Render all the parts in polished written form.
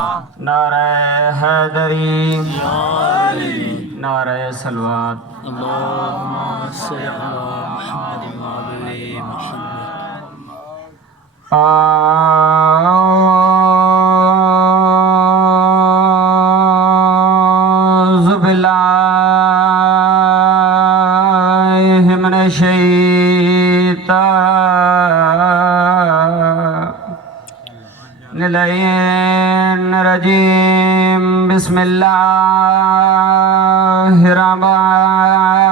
नारे हैदरी नारे सलवात اللهم صل على محمد وعلى محمد أعوذ بالله من الشيطان الرجيم بسم الله الرحمن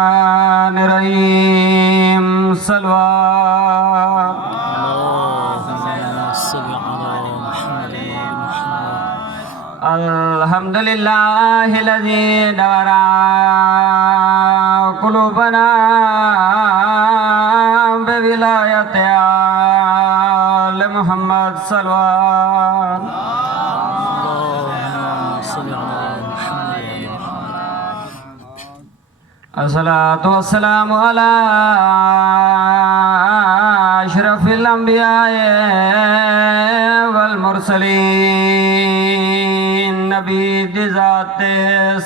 الرحيم صلوات اللهم صل على محمد وعلى محمد الحمد لله الذي نور قلوبنا بولاية آل محمد صلوات اللهم صل على محمد وعلى محمد الصلاة والسلام على أشرف الأنبياء والمرسلين نبي ذات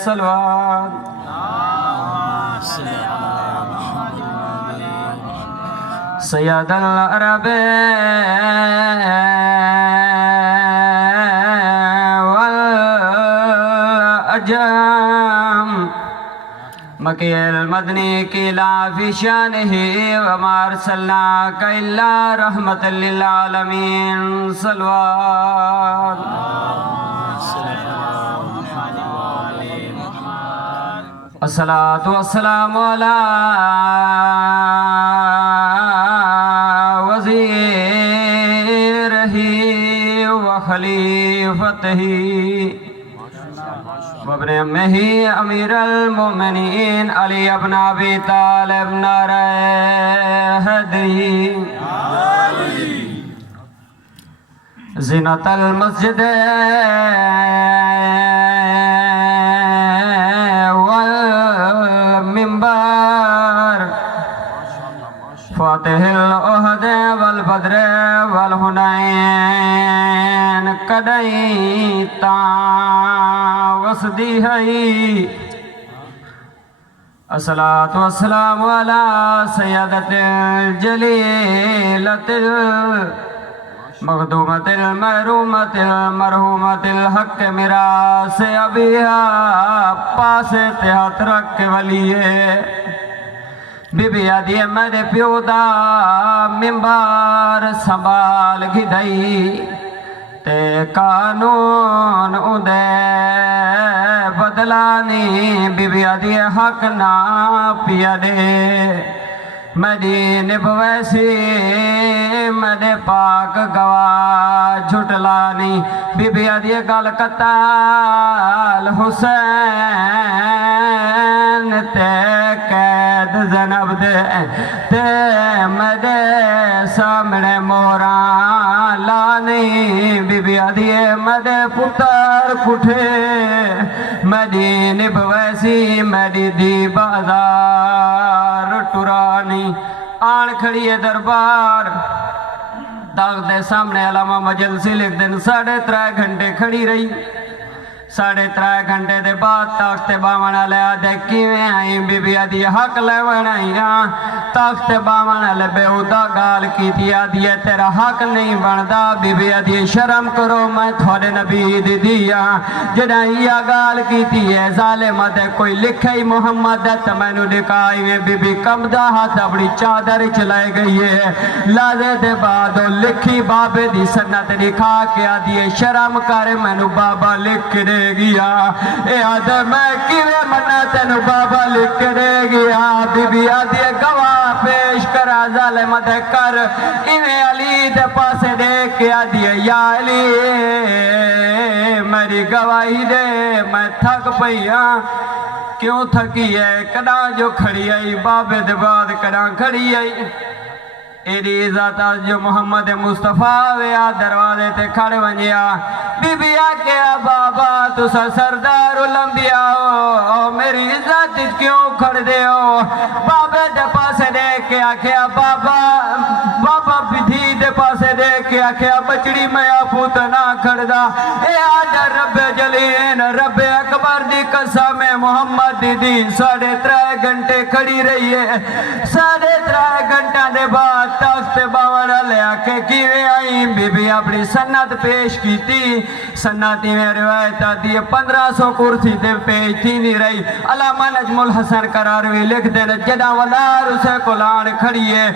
صلوات اللهم صل على محمد وعلى محمد سيد العرب والأجم مكي المدني كلا في شانه وما أرسلناك إلا رحمة للعالمين صلوات صل على محمد وعلى محمد الصلاة والسلام على وزيره وخليفته وابن أمه أمير المؤمنين علي بن أبي طالب نعرہ حیدری زینت المسجد والمنبر فاتح الأحد والبدر والحنين كديتا وسدي هي الصلاة والسلام على سيدة الجليلة المخدومة المحرومة المرحومة الحق میراث أبيها पास हथ रख के वलिए बीबी आदि मेरे प्यो दा मिंबर संभाल गिदई ते कानून उदे बदलानी बीबी आदि हक ना पिया दे मेरी निभवैसी मेरे पाक गवा झुटलानी बीबी आदि गल कताल हुसैन ते कैद जनब दे ते मेरे सामने मोरा लानी बीबी आदि मेरे पुत्र कुठे मेरी निभवैसी मेरी दी बाजार टुरानी आन खड़ी है दरबार दाग दे सामने अलामा मजलसी लिख दिन 3.5 घंटे खड़ी रही 3.5 घंटे दे बाद तख्त बावन ले आदे किवें आई बीबी आदि हक लेवन आई तख्त बावन ले बेहुदा गाल कीती आदि तेरा हक नहीं बनदा बीबी आदि शर्म करो मैं थोड़े नबी दी दिया जड़ा इया गाल कीती है जालिम दे कोई लिखे ही मोहम्मद ते मैनू दिखाई में बीबी कमदा हाथ अपनी चादर चलाई गई है लाजे दे बाद लिखी बाबे दी सन्नत दिखा के आदि शर्म कर मैनू बाबा लिख के दे गया ए आद मैं किवें मन्ना तेनू बाबा लिख के दे गया बीबी आदि गवाह पेश करा जालिम दे कर इवें अली दे पासे देख के आदि या अली मेरी गवाही दे मैं थक पई क्यों थकी है कदा जो खड़ी आई बाबे दे बाद कदा खड़ी आई एडी इज्जत जो मोहम्मद मुस्तफा वे दरवाजे ते खड़ वंजिया बीबी आके बाबा तुसा सरदार उलंबिया हो मेरी इज्जत क्यों खड़ दे हो बाबे दे पासे देख के आखे बाबा बाबा विधि दे पासे देख के आख्या बचड़ी मैं आपू तना खड़दा ए आजा रब जलीन रब अकबर दी कसम है मोहम्मद दीदी 3.5 घंटे खड़ी रही है 3.5 घंटा दे बाद तख्त बावड़ ले आके किवे आई बीबी अपनी सन्नत पेश की थी सन्नत में रिवायत आती है 1500 कुर्सी ते पेश थी नहीं रही अलामा नजमुल हसन करारवी लिख देने जदा वलार उसे कुलान खड़ी है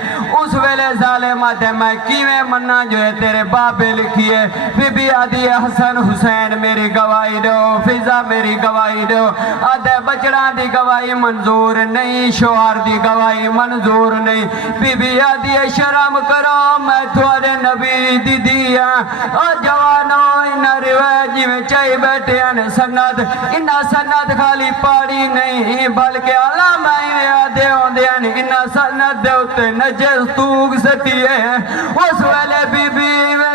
उस वेले जालिमा ते मैं किवे मन्ना जो है तेरे बाबे लिखी है बीबी आदि है हसन हुसैन मेरी गवाही दो फिजा मेरी गवाही दो आधे बचड़ा दी गवाही मंजूर नहीं शोहर दी गवाही मंजूर नहीं बीबी आदि है शर्म करो मैं थोड़े नबी दीदी और जवानों इन रिवायत जिमें चाहे बैठे हैं सन्नत इन्ना सन्नत खाली पाड़ी नहीं बल्कि अलामा दे होंदे हैं इन्ना सन्नत दे उत्ते नजर तूग सती है उस वेले बीबी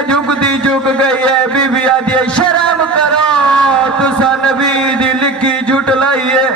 झुकती झुक गई है बीबी आदि है शर्म करो तुसा नबी दी लिखी झुट लाई है